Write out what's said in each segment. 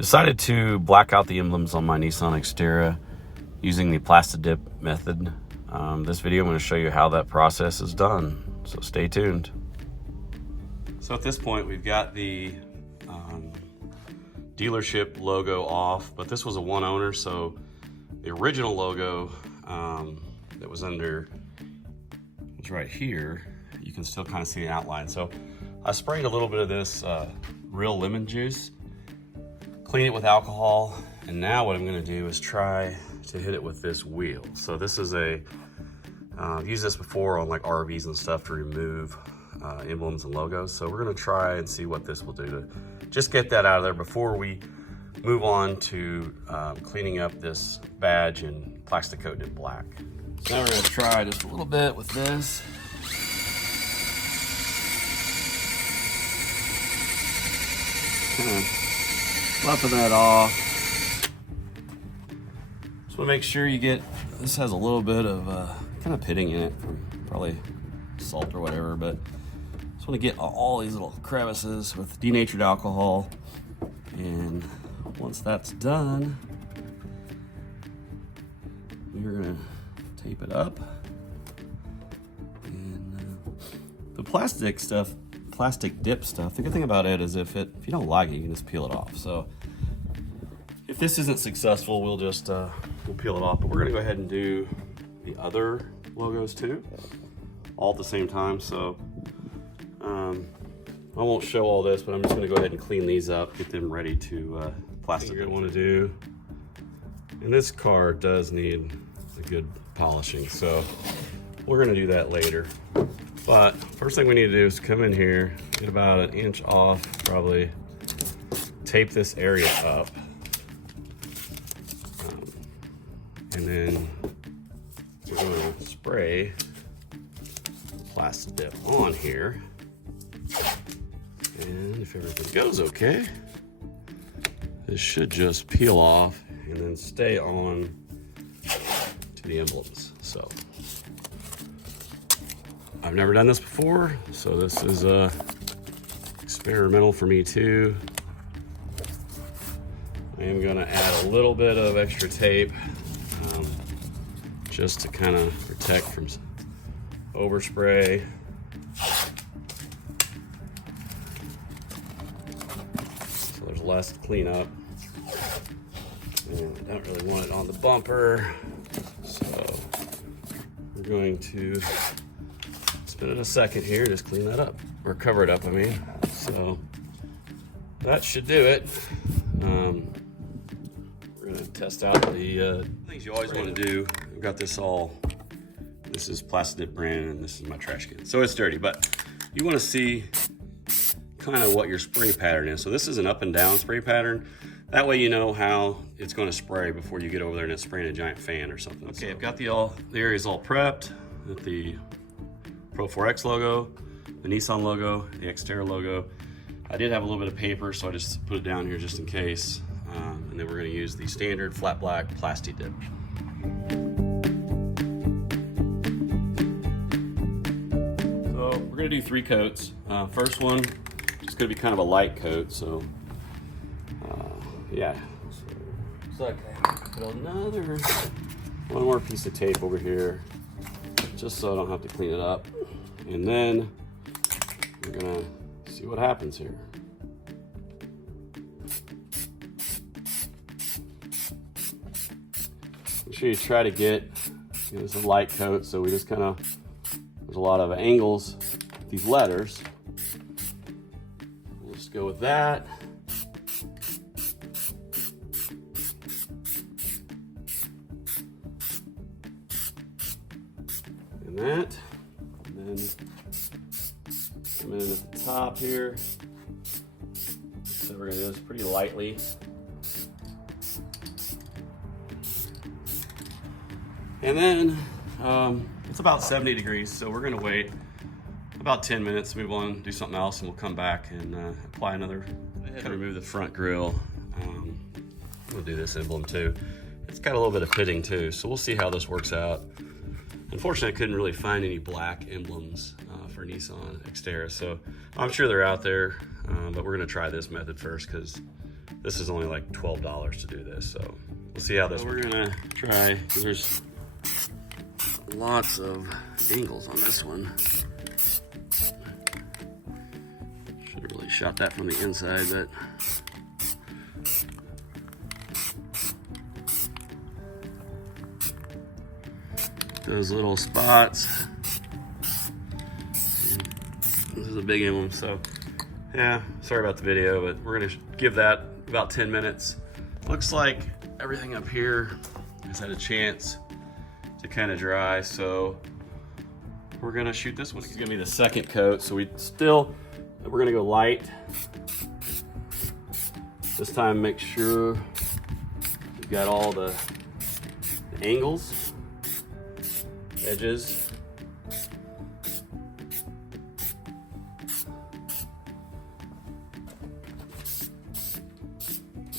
Decided to black out the emblems on my Nissan Xterra using the Plasti Dip method. This video I'm going to show you how that process is done, so stay tuned. So at this point we've got the dealership logo off, but this was a one owner, so the original logo that was under was right here. You can still kind of see the outline. So I sprayed a little bit of this real lemon juice, clean it with alcohol, and now what I'm going to do is try to hit it with this wheel. So this is I've used this before on like RVs and stuff to remove emblems and logos. So we're going to try and see what this will do to just get that out of there before we move on to cleaning up this badge and plastic coating it black. So now we're going to try just a little bit with this. Kind of fluffing that off. Just want to make sure you get, this has a little bit of kind of pitting in it from probably salt or whatever, but just want to get all these little crevices with denatured alcohol. And once that's done, we're gonna tape it up. And the plastic dip stuff, the good thing about it is if you don't like it, you can just peel it off. So if this isn't successful, we'll just we'll peel it off. But we're gonna go ahead and do the other logos too, all at the same time. So I won't show all this, but I'm just gonna go ahead and clean these up, get them ready to plastic. What you're gonna wanna do, and this car does need a good polishing, so we're gonna do that later. But first thing we need to do is come in here, get about an inch off, probably tape this area up. And then we're gonna spray Plasti Dip on here. And if everything goes okay, this should just peel off and then stay on to the emblems. So I've never done this before, so this is experimental for me too. I am gonna add a little bit of extra tape just to kind of protect from overspray. So there's less to clean up. And I don't really want it on the bumper, so we're going to spend a second here, just clean that up, or cover it up, I mean. So that should do it. We're gonna test out the things you always want to do. I've got this this is Plasti Dip brand, and this is my trash can. So it's dirty, but you want to see kind of what your spray pattern is. So this is an up and down spray pattern. That way you know how it's going to spray before you get over there and it's spraying a giant fan or something. Okay, so I've got the areas all prepped with the Pro 4X logo, the Nissan logo, the Xterra logo. I did have a little bit of paper, so I just put it down here just in case. And then we're going to use the standard flat black Plasti Dip. So we're going to do 3 coats. First one, just going to be kind of a light coat. So yeah. So I put one more piece of tape over here, just so I don't have to clean it up. And then we're gonna see what happens here. Make sure you try to get, it's a light coat, so we just kind of, there's a lot of angles with these letters. We'll just go with that. And that, and then come in at the top here. So we're gonna do this pretty lightly. And then it's about 70 degrees, so we're gonna wait about 10 minutes, move on, do something else, and we'll come back and apply another. I had to remove the front grille. We'll do this emblem too. It's got a little bit of pitting too, so we'll see how this works out. Unfortunately, I couldn't really find any black emblems for Nissan Xterra, so I'm sure they're out there, but we're gonna try this method first because This is only like $12 to do this, so we'll see how this. So we're gonna try, because there's lots of angles on this one. Should have really shot that from the inside, but those little spots. This is a big emblem, so yeah, sorry about the video, but we're gonna give that about 10 minutes. Looks like everything up here has had a chance to kind of dry, so we're gonna shoot this one. It's gonna be the second coat, so we're gonna go light. This time make sure we've got all the angles, edges.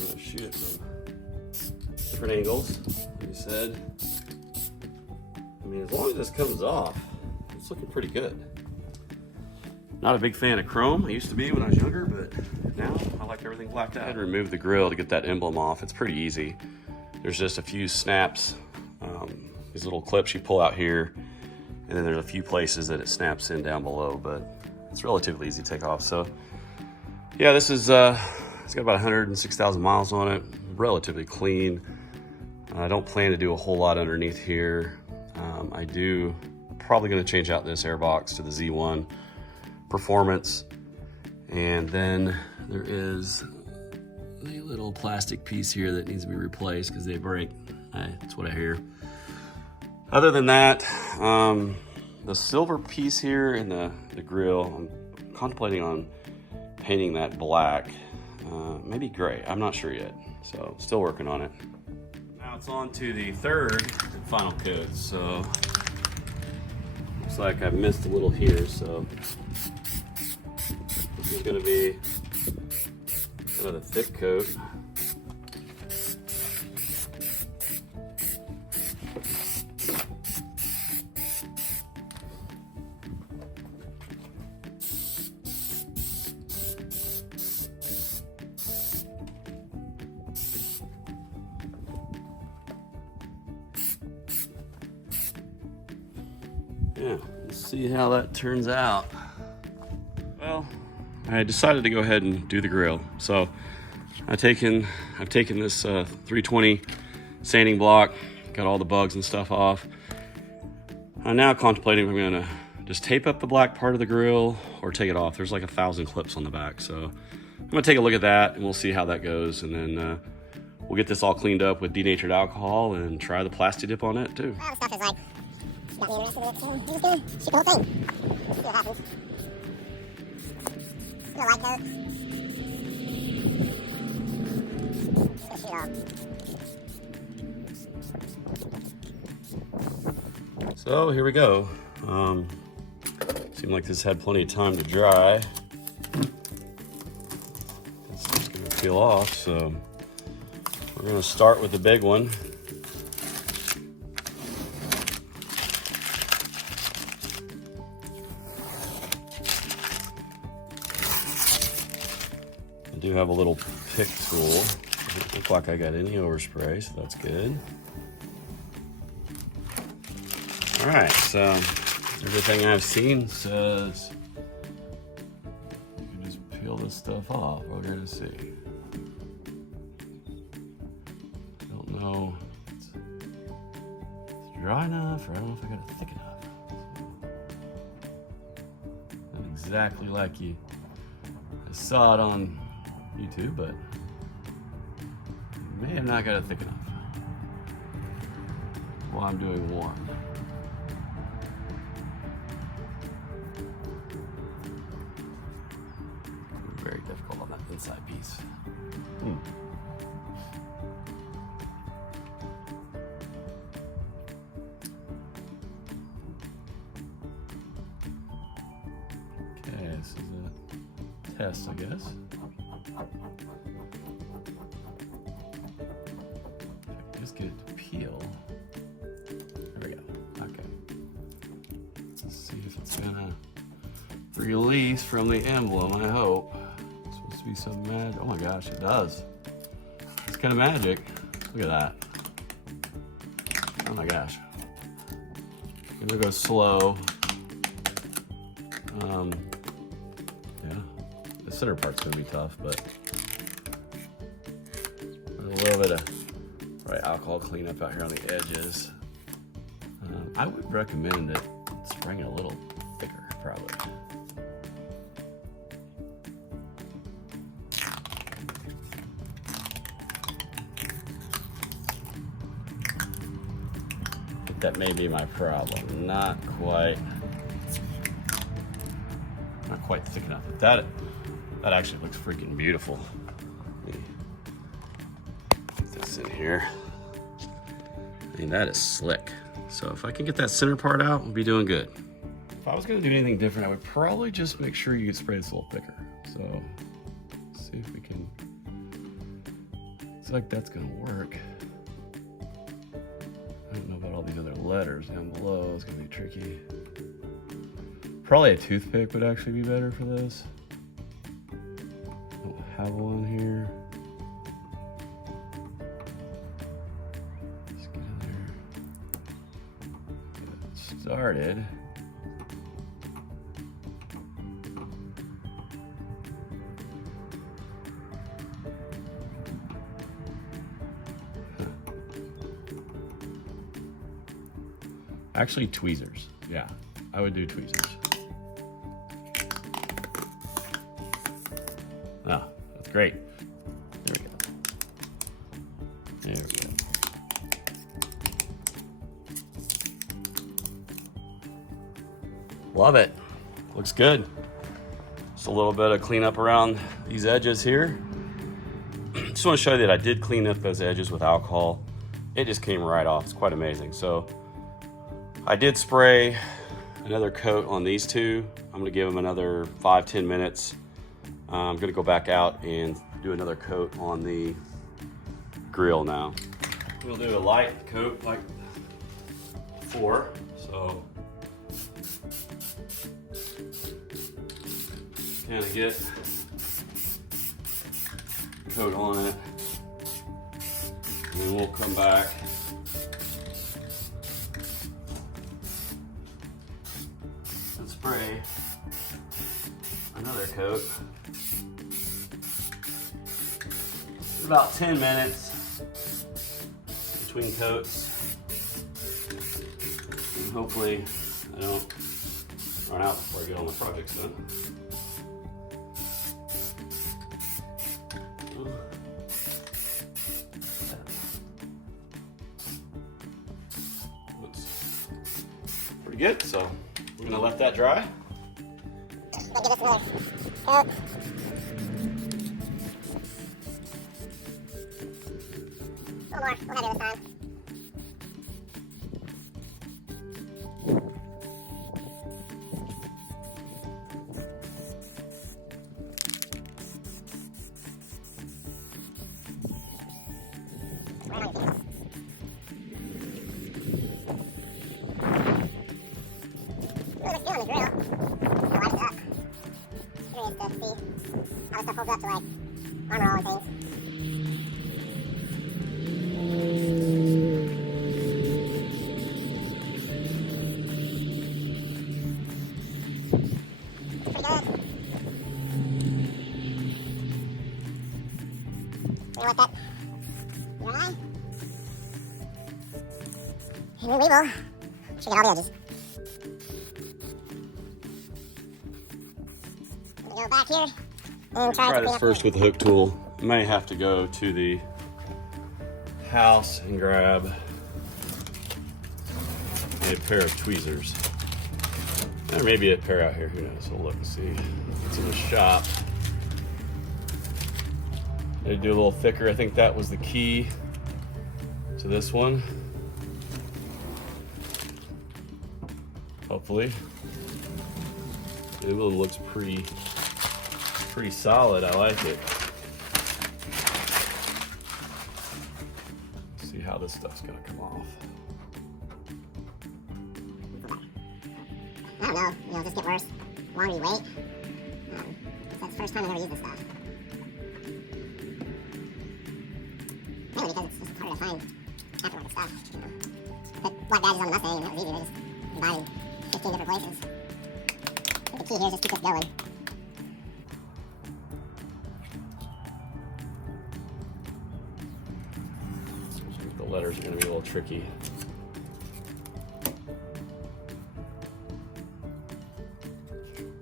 I'm gonna shoot it from different angles, like you said. I mean, as long as this comes off, it's looking pretty good. Not a big fan of chrome. I used to be when I was younger, but now I like everything blacked out. I had to remove the grill to get that emblem off. It's pretty easy. There's just a few snaps, these little clips you pull out here, and then there's a few places that it snaps in down below, but it's relatively easy to take off. So yeah, this is, it's got about 106,000 miles on it, relatively clean. I don't plan to do a whole lot underneath here. Probably gonna change out this airbox to the Z1 Performance. And then there is a little plastic piece here that needs to be replaced because they break. That's what I hear. Other than that, the silver piece here in the grill, I'm contemplating on painting that black, maybe gray, I'm not sure yet. So still working on it. Now it's on to the third and final coat. So looks like I've missed a little here, so this is gonna be kind of a thick coat. Yeah, let's see how that turns out. Well, I decided to go ahead and do the grill. So I've taken this 320 sanding block, got all the bugs and stuff off. I'm now contemplating if I'm gonna just tape up the black part of the grill or take it off. There's like 1,000 clips on the back. So I'm gonna take a look at that and we'll see how that goes. And then we'll get this all cleaned up with denatured alcohol and try the Plasti Dip on it too. Well, the stuff is like, got me interested in it, so I'm just gonna shoot the whole thing. Let's see what happens. Do a light coat. Just gonna shoot off. So here we go. Seemed like this had plenty of time to dry. It's just gonna peel off, so we're gonna start with the big one. I do have a little pick tool. Doesn't look like I got any overspray, so that's good. All right, so everything I've seen says you can just peel this stuff off. We're gonna see. Don't know if it's dry enough, or I don't know if I got it thick enough. Not exactly like I saw it on YouTube, but may have not got it thick enough. While I'm doing one. Very difficult on that inside piece. Okay, this is a test, I guess. Just get it to peel. There we go. Okay. Let's see if it's gonna release from the emblem, I hope. It's supposed to be some magic. Oh my gosh, it does. kind of magic. Look at that. Oh my gosh. I'm gonna go slow. Yeah, the center part's gonna be tough, but a little bit of alcohol cleanup out here on the edges. I would recommend it spraying a little thicker, probably. That may be my problem. Not quite thick enough. But that actually looks freaking beautiful. Let me put this in here. I mean, that is slick. So if I can get that center part out, we'll be doing good. If I was gonna do anything different, I would probably just make sure you could spray this a little thicker. So let's see if we can. Looks like that's gonna work. I don't know about all these other letters down below. It's gonna be tricky. Probably a toothpick would actually be better for this. Don't have one here. Let's get in there. Get it started. Actually, tweezers. Yeah, I would do tweezers. Oh, that's great. There we go. There we go. Love it. Looks good. Just a little bit of cleanup around these edges here. Just want to show you that I did clean up those edges with alcohol. It just came right off. It's quite amazing. So I did spray another coat on these two. I'm gonna give them another 5-10 minutes. I'm gonna go back out and do another coat on the grill now. We'll do a light coat like before. So kind of get coat on it, and then we'll come back and spray another coat. About 10 minutes between coats, and hopefully I don't run out before I get all my projects done. Looks pretty good, so we're gonna let that dry. I'll give this another coat. A little more, we'll have it this time. Right on, kids. Really looks good on the grill. It lights up. Curious to see how this stuff holds up to like armor all and things. Pretty good. We're gonna let that dry. And then we will check out all the edges. Go back here and Try this first with the hook tool. I may have to go to the house and grab a pair of tweezers. There may be a pair out here, who knows? We'll look and see. It's in the shop. They do a little thicker. I think that was the key to this one. Hopefully. It looks pretty solid. I like it. Let's see how this stuff's gonna come off. I don't know, it'll just get worse the longer you wait. That's the first time I've ever used this stuff. find aftermarket stuff. You know. I put black badges on the Mustang, and that was easy. I just combined 15 different places. I think the key here is just keep this going. The letters are going to be a little tricky.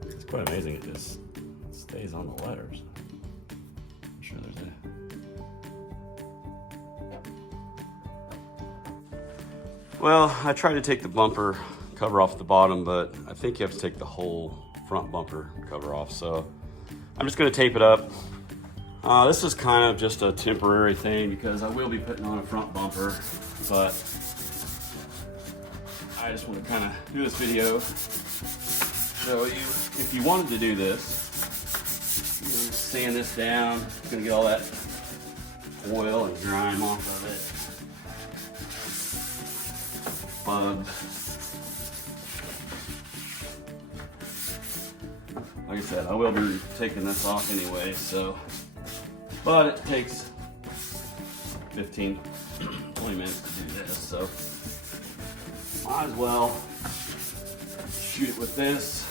It's quite amazing it just stays on the letters. I'm sure there's a... Well, I tried to take the bumper cover off the bottom, but I think you have to take the whole front bumper cover off. So I'm just going to tape it up. This is kind of just a temporary thing because I will be putting on a front bumper, but I just want to kind of do this video, show you if you wanted to do this, you're going to sand this down, you're going to get all that oil and grime off of it, bugs. Like I said, I will be taking this off anyway, so. But it takes 15, 20 minutes to do this, so might as well shoot it with this.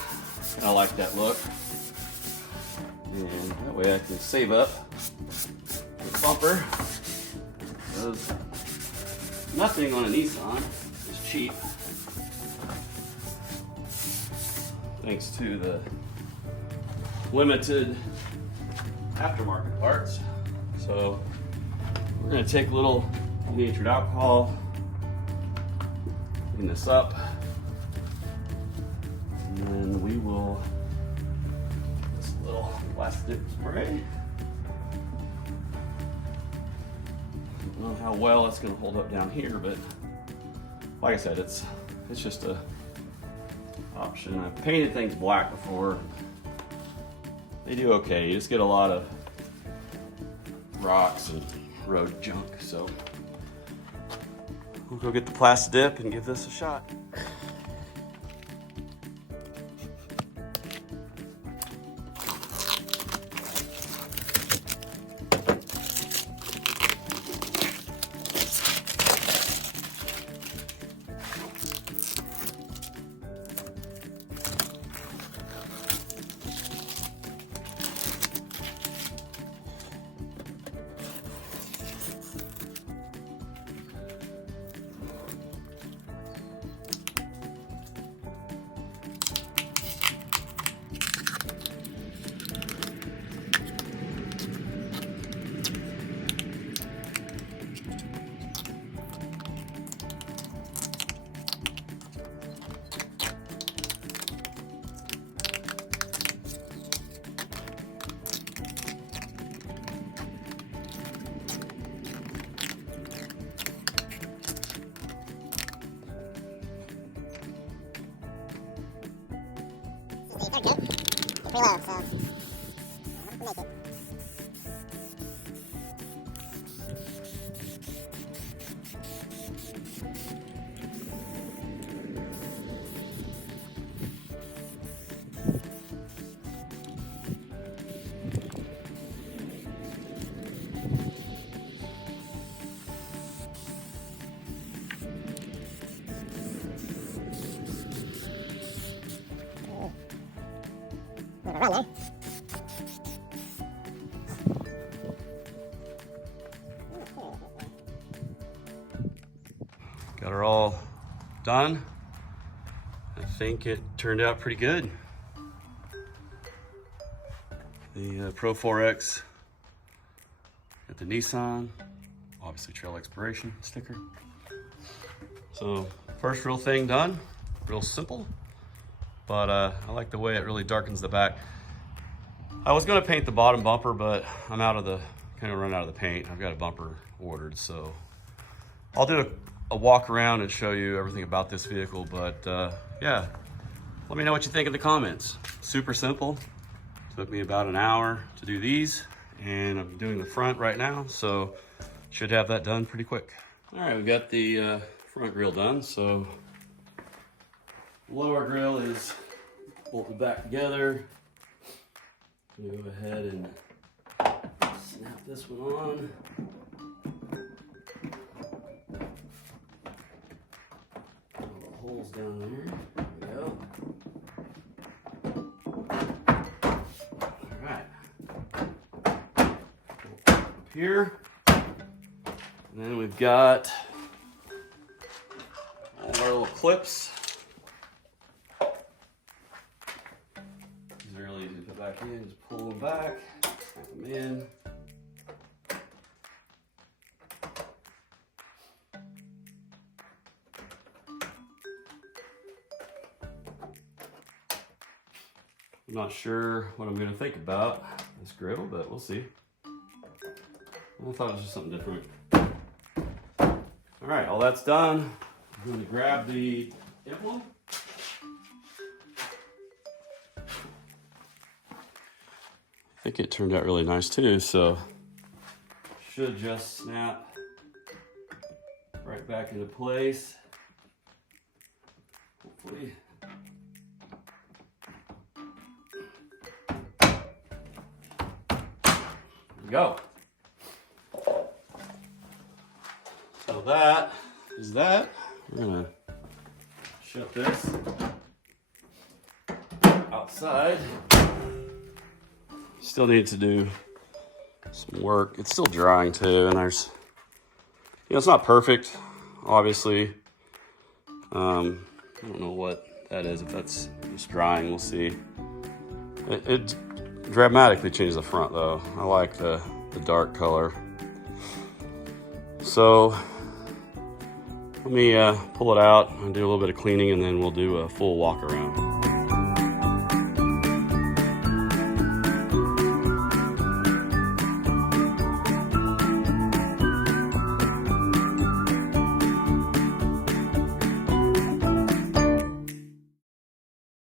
I like that look. And that way I can save up the bumper. Because nothing on a Nissan is cheap. Thanks to the limited aftermarket parts. So we're going to take a little denatured alcohol, clean this up, and then we will this little Plasti Dip spray. I don't know how well it's going to hold up down here, but like I said, it's just a option. I've painted things black before. They do okay. You just get a lot of rocks and road junk. So we'll go get the Plasti Dip and give this a shot. They're good. They're pretty low, so I hope we make it. Run there. Got her all done. I think it turned out pretty good. The Pro 4X, got the Nissan, obviously Trail Xploration sticker. So first real thing done, real simple. But I like the way it really darkens the back. I was gonna paint the bottom bumper, but I'm kind of run out of the paint. I've got a bumper ordered, so I'll do a walk around and show you everything about this vehicle. But yeah, let me know what you think in the comments. Super simple. Took me about an hour to do these, and I'm doing the front right now, so should have that done pretty quick. All right, we've got the front grille done, so lower grille is bolted back together. Go ahead and snap this one on. holes down there. There we go. All right. Up here. And then we've got all our little clips. These are really easy to put back in. Just pull them back, snap them in. I'm not sure what I'm going to think about this griddle, but we'll see. I thought it was just something different. All right, all that's done. I'm going to grab the emblem. I think it turned out really nice too, so should just snap right back into place. Hopefully. There we go. So that is that. We're gonna shut this outside. Still need to do some work. It's still drying too, and there's, it's not perfect, obviously. I don't know what that is. If that's just drying, we'll see. It dramatically changes the front though. I like the dark color. So let me pull it out and do a little bit of cleaning, and then we'll do a full walk around.